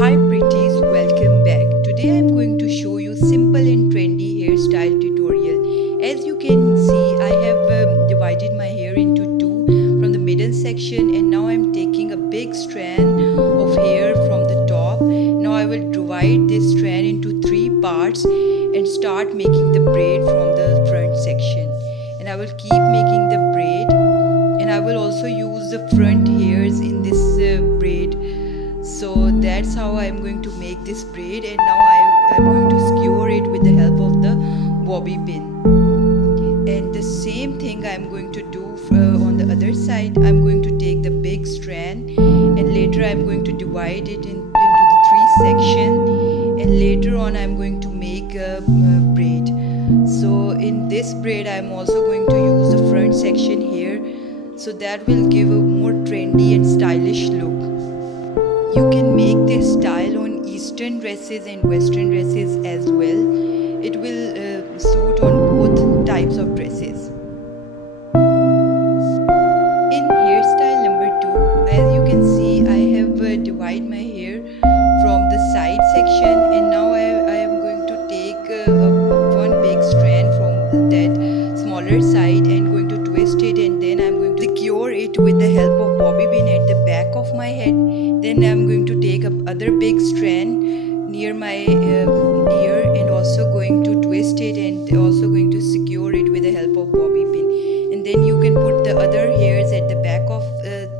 Hi pretties, welcome back. Today I am going to show you simple and trendy hairstyle tutorial. As you can see, I have divided my hair into two from the middle section, and now I am taking a big strand of hair from the top. Now I will divide this strand into three parts and start making the braid from the front section. And I will keep making the braid, and I will also use the front hairs in this braid. So that's how I am going to make this braid, and now I am going to skewer it with the help of the bobby pin. And the same thing I am going to do on the other side. I am going to take the big strand, and later I am going to divide it into the three sections, and later on I am going to make a braid. So in this braid I am also going to use the front section here, so that will give a more trendy and stylish look. You can make this style on eastern dresses and western dresses as well. It will suit on both types of dresses. In hairstyle number 2, as you can see, I have divided my hair from the side section, and now I am going to take one big strand from that smaller side and going to twist it, and then I am going to secure it with the help of bobby pin at the back of my head. Then I am going to take up other big strand near my ear, and also going to twist it and also going to secure it with the help of bobby pin. And then you can put the other hairs at the back of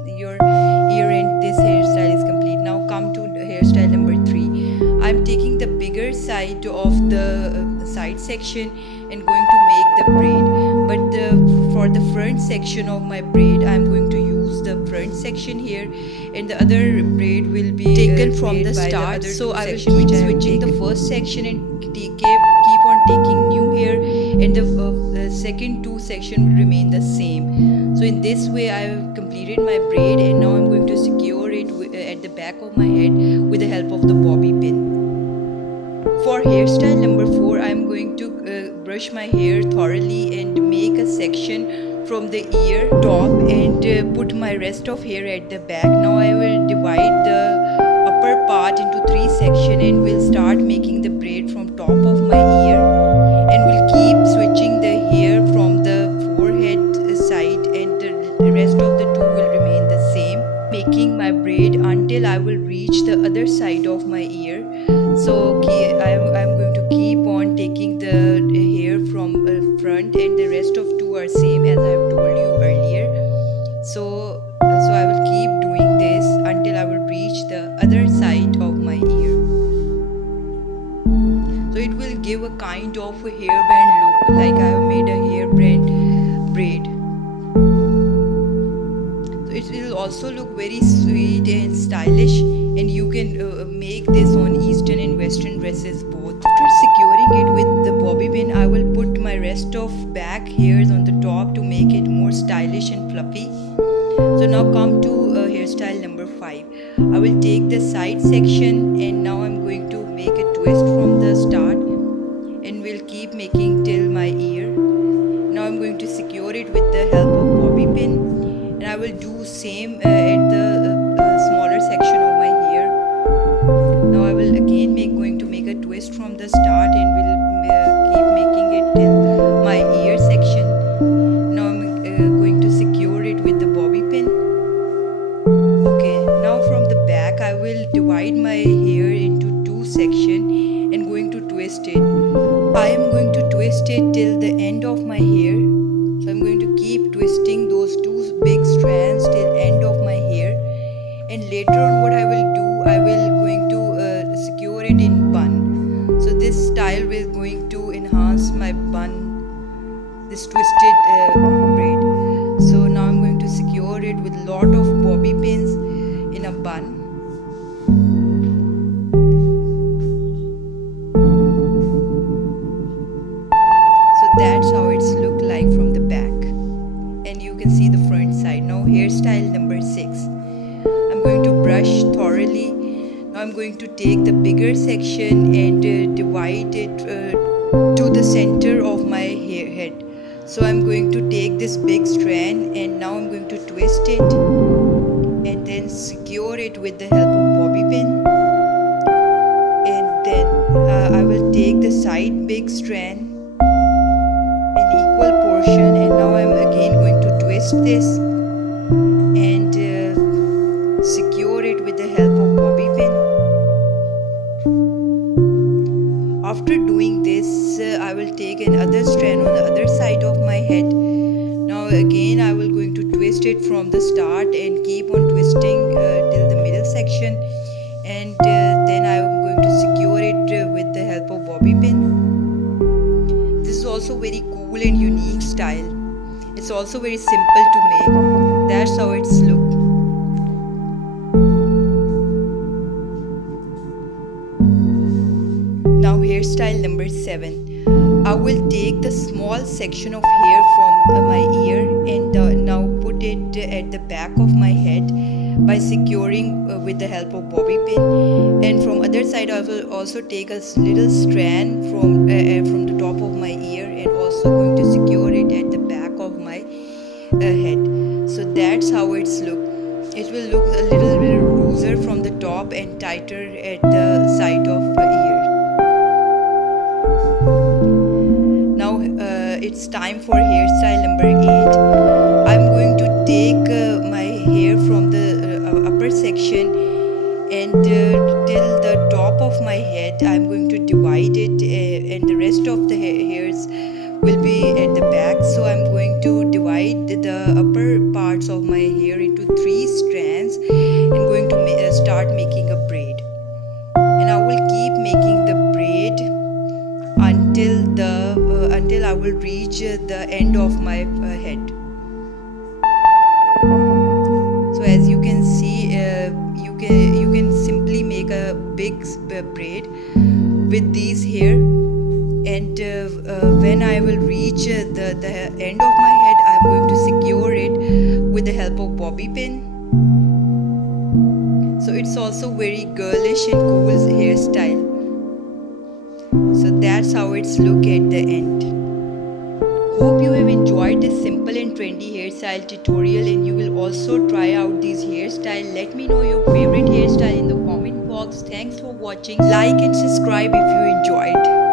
your ear, and this hairstyle is complete. Now come to hairstyle number 3. I am taking the bigger side of the side section and going to make the braid. But for the front section of my braid, I am going to use the front section here, and the other braid will be taken from the start. So I will keep switching the first section and keep on taking new hair, and the second two section will remain the same. So in this way I have completed my braid, and now I'm going to secure it at the back of my head with the help of the bobby pin. For hairstyle number 4, I am going to brush my hair thoroughly and make a section from the ear top and put my rest of hair at the back. Now I will divide the upper part into three sections and will start making the braid from top of my ear, and will keep switching the hair from the forehead side, and the rest of the two will remain the same, making my braid until I will reach the other side of my ear. So I'm going to keep on taking the hair from front, and the rest of two are same as I have told you earlier. So I will keep doing this until I will reach the other side of my ear. So it will give a kind of a hairband look, like I have made a hairband braid. So it will also look very sweet and stylish, and you can make this on eastern and western dresses both. After securing it with the bobby pin, I will put my rest of back hairs on the top to make it more stylish and fluffy. So now come to hairstyle number 5. I will take the side section, and now I'm going to make a twist from the start, and will keep making till my ear. Now I'm going to secure it with the help of bobby pin, and I will do same at the smaller section of my hair. Now I will again going to make a twist from the start, and will keep making it till my ear section. Now I'm going to secure it with the bobby pin. Okay, now from the back I will divide my hair into two sections and going to twist it. I am going to twist it till the end of my hair. So I'm going to keep twisting those two big strands till end of my hair, and later on what I will do, I will going to secure it in bun. So this style will going to enhance my bun, this twisted braid. So now I'm going to secure it with lot of bobby pins in a bun. So that's how it's look like from the back, and you can see the front side. Now hairstyle number 6. I'm going to brush thoroughly. Now I'm going to take the bigger section and divide it to the center of my head. So I'm going to take this big strand, and now I'm going to twist it and then secure it with the help of bobby pin. big strand in equal portion, and now I'm again going to twist this and secure it with the help of bobby pin. After doing this, I will take another strand on the other side of my head. Now again I will going to twist it from the start and keep on twisting till the middle section, and then I am going to secure it with the help of bobby pin. This is also very cool and unique style. It's also very simple to make. That's how it's look. Now hairstyle number 7. I will take the small section of hair from my ear and now put it at the back of my head by securing with the help of bobby pin, and from other side I will also take a little strand from the top of my ear and also going to secure it at the back of my head. So that's how it's look. It will look a little bit looser from the top and tighter at the side of the ear. Now it's time for hairstyle number 8. I'm going to take my hair from the upper section and till the top of my head. I'm going to divide it and the rest of the hairs will be at the back. So I'm going to divide the upper parts of my hair into 3 strands and going to start making a braid. And I will keep making the braid until I will reach the end of my head. So as you can see, you can simply make a big braid with these hair, and when I will reach the end of my head, I'm going to secure it with the help of bobby pin. So it's also very girlish and cool hairstyle. So that's how it's look at the end. Hope you have enjoyed this simple and trendy hairstyle tutorial, and you will also try out these hairstyle. Let me know your favorite hairstyle in the comment box. Thanks for watching. Like and subscribe if you enjoyed.